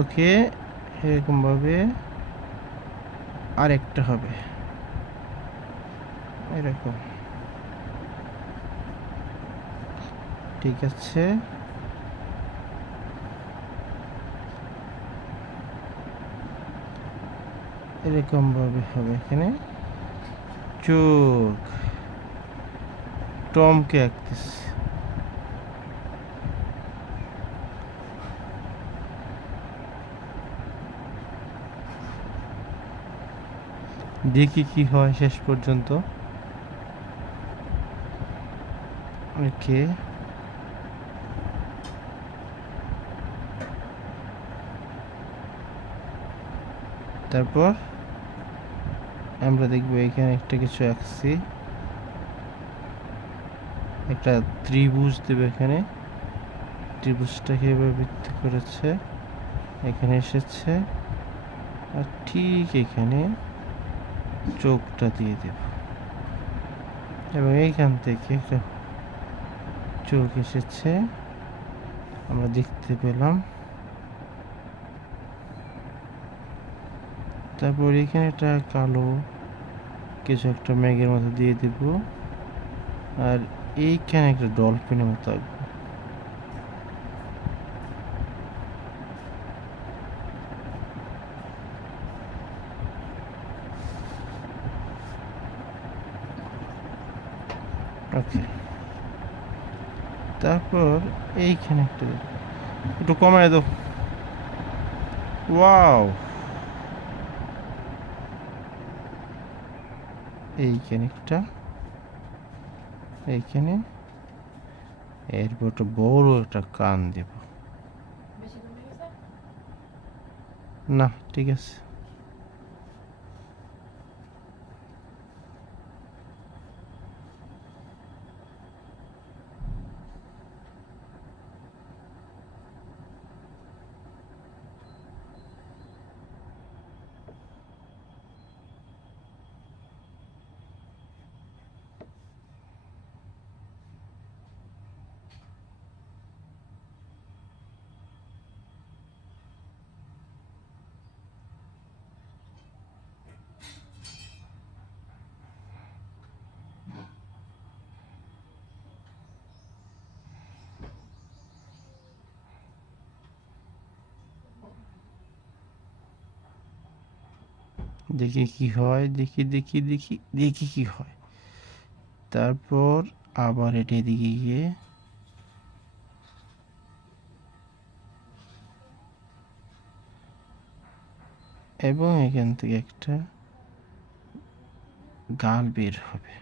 ওকে, এরকমভাবে আরেকটা হবে এরকম। ঠিক আছে, এরকমভাবে হবে। এখানে চোখ টমকে আঁকতেছে। দেখি কি হয় শেষ পর্যন্ত। ওকে, তারপর আমরা দেখবো এখানে একটা কিছু আঁকছি, একটা ত্রিভুজ দেবে এখানে। ত্রিভুজটাকে এভাবে বৃত্ত করেছে, এখানে এসেছে, আর ঠিক এখানে চোখটা দিয়ে দেব, এবং এইখান থেকে একটা চোখ এসেছে আমরা দেখতে পেলাম। তারপর এখানে একটা কালো কিছু একটা মেঘের মতো দিয়ে দেব, আর এইখানে একটা ডলফিনের মতো আঁকবো। ওকে, তারপর এইখানে একটা দেব, একটু কমায় দাও। ওয়াও, এইখানে একটা, এইখানে, এরপর একটা বড় একটা কান দেব। না, ঠিক আছে। দেখি কি হয়, দেখি দেখি দেখি দেখি কি হয়। তারপর আবার এটা এদিকে গিয়ে এবং এখান থেকে একটা গাল বের হবে।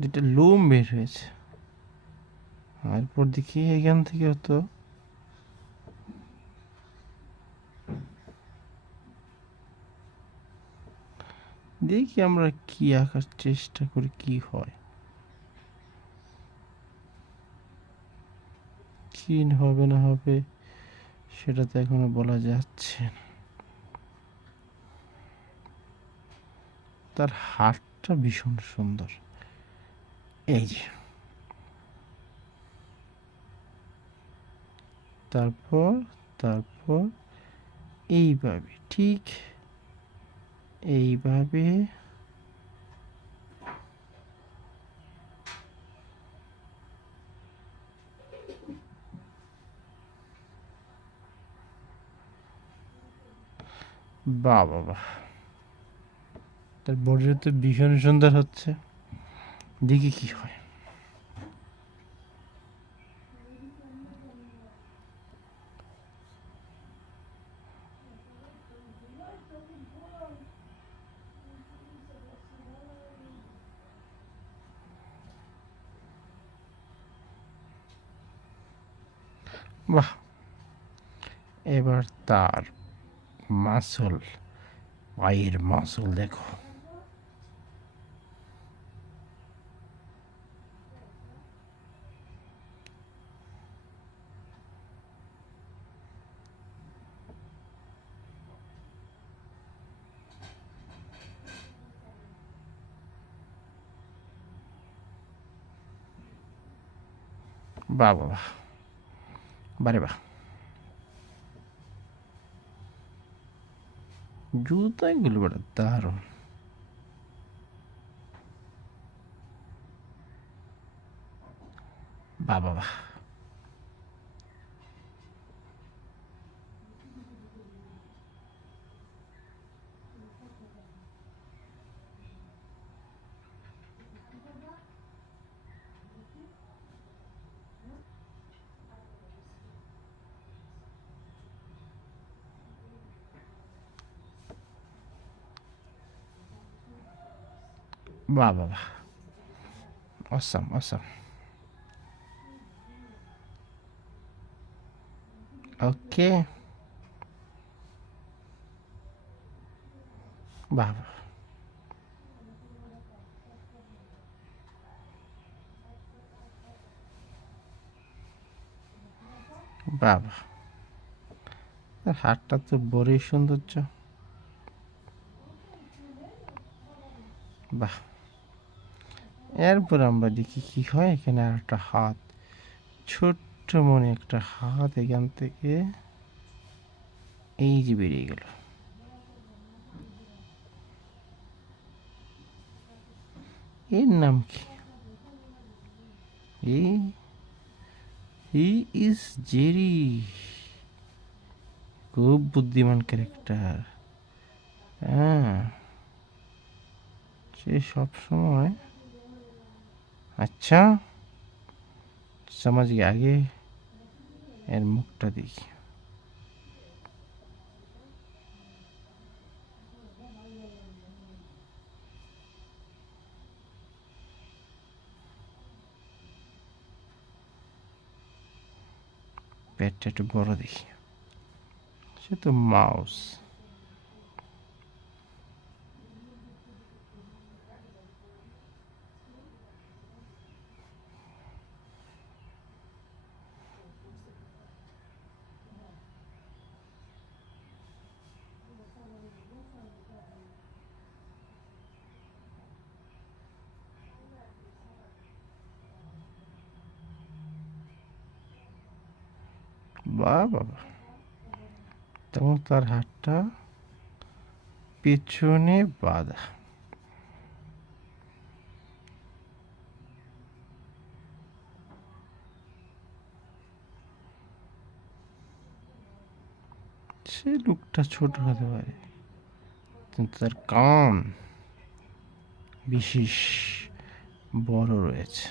যেটা লোম বের হয়েছে। তারপর দেখি এখান থেকে হতো দেখি আমরা কি আঁকার চেষ্টা করি, কি হয়, কি হবে না হবে সেটা তো এখনো বলা যাচ্ছে না। তার হাতটা ভীষণ সুন্দর, এই যে। তারপর তারপর এইভাবে, ঠিক এইভাবে বাহ বাহ বাহ, তার বডিটা তো ভীষণ সুন্দর হচ্ছে। দেখি কি হয়। বাহ, এবার তার মাসল, পায়ের মাসল দেখো। বাহ বাহ বাহ, বারে বাহ, জুতাগুলো বড় দারুণ। বাহ বাহ বাহ, বাহ বাহ বাহ, অসাম অসাম। ওকে, বাহ বাহ বাহ বাহ, তার হাতটা তো বড়ই সৌন্দর্য। বাহ, এরপর আমরা দেখি কি হয়। এখানে আর একটা হাত, ছোট্ট মনে একটা হাত এখান থেকে এই যে বেরিয়ে গেল। এর নাম কি? He is Jerry. খুব বুদ্ধিমান ক্যারেক্টার। হ্যাঁ, সে সবসময়। আচ্ছা, সমাজ আগে এর মুখটা দেখি। পেটটা একটু বড় দেখি। সে তো মাউস। বাহ বাবা, তখন তার হাতটা পেছনে বাঁধা। সে লোকটা ছোট হতে পারে, কিন্তু তার কান বিশেষ বড় রয়েছে।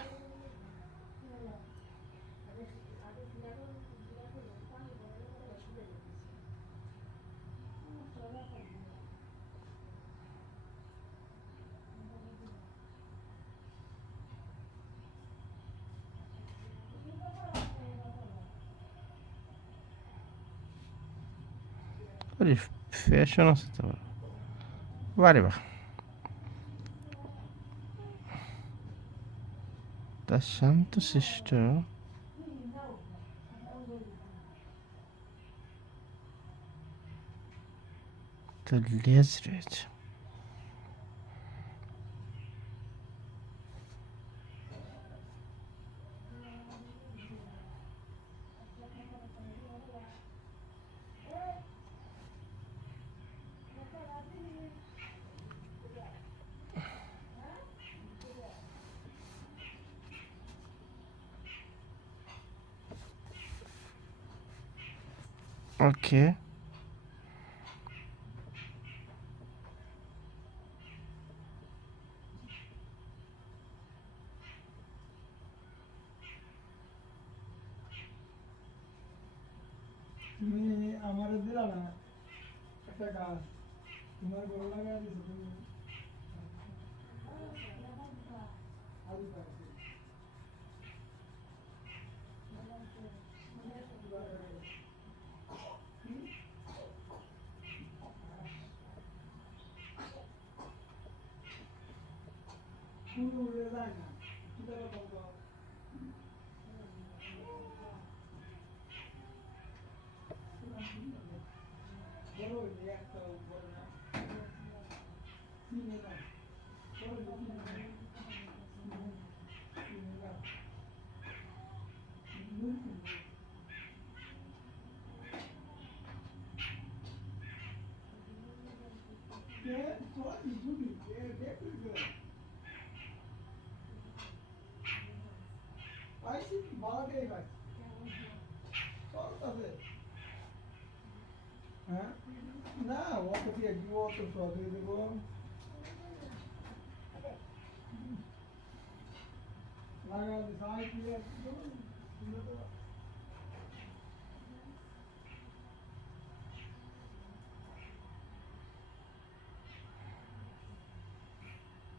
আরে, ফ্যাশন আছে তো। বারে বাহ, তার শান্তশিষ্ট তার লেজ রয়েছে। ওকে, তুমি আমার দিলা না একটা গাছ, তোমার গরু লাগাই দিছো তুমি। আলু পাইছি ফুল উড়ে যায় না, কি করে বলতো? বড় হইলে একটা বড় না, চিনে না, বড় হইলে চিনে না। পাইছি বাবা দিয়ে পাইছি চলতেছে হ্যাঁ না অত কি একটু অত সহজে দেবো লাগা সাই কি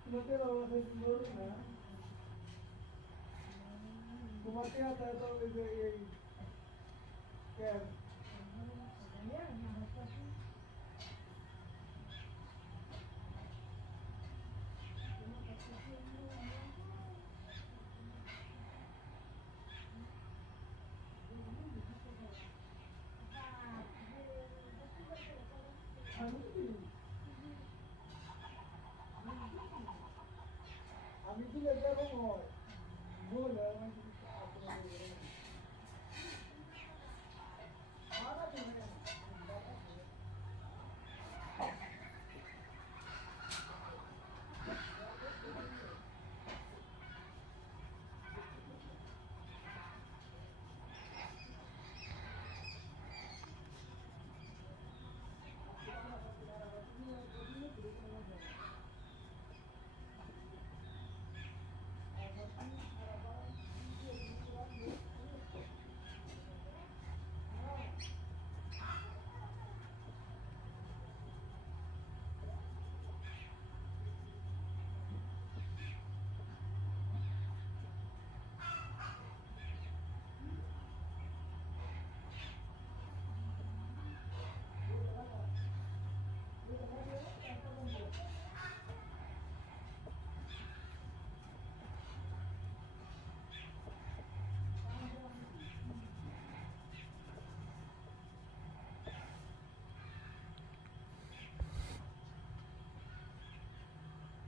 তোমাকে আমাদের সুন্দর না তোমাকে आता है तो ये क्या আমি কি লেগে যাবো হয় বল